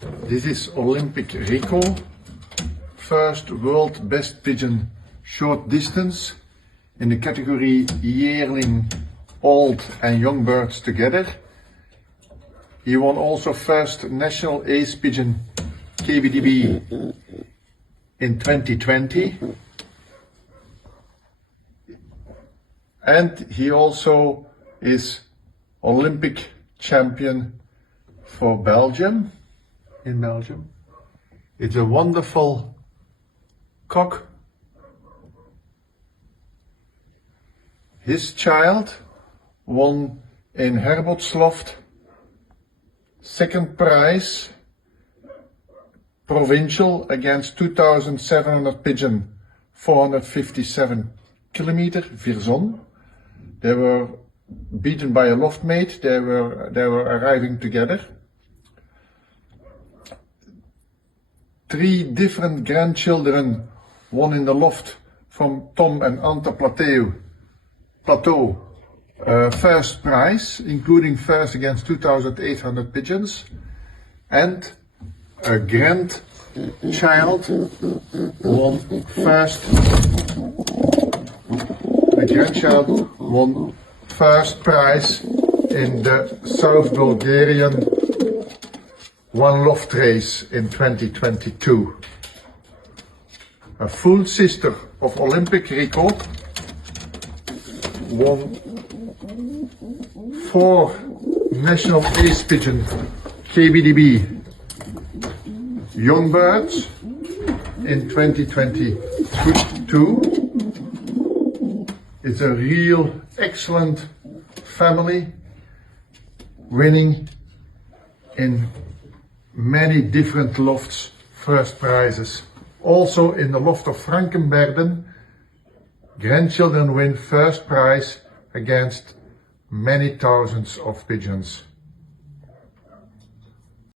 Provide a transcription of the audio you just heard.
This is Olympic Rico, first world best pigeon short distance in the category yearling, old and young birds together. He won also first National Ace Pigeon KBDB in 2020. And he also is Olympic champion for Belgium, in Belgium. It's a wonderful cock. His child won in Herbots Loft second prize provincial against 2,700 pigeon, 457 kilometer, Vierzon. They were beaten by a loft mate. They were arriving together. 3 different grandchildren won in the loft from Tom and Ante Plateau first prize, including first against 2,800 pigeons, and a grandchild won first. The grandchild won first prize in the South Bulgarian one loft race in 2022. A full sister of Olympic Rico won 4 National Ace Pigeon KBDB young birds in 2022. It's a real excellent family, winning in many different lofts first prizes. Also in the loft of Frankenbergen, grandchildren win first prize against many thousands of pigeons.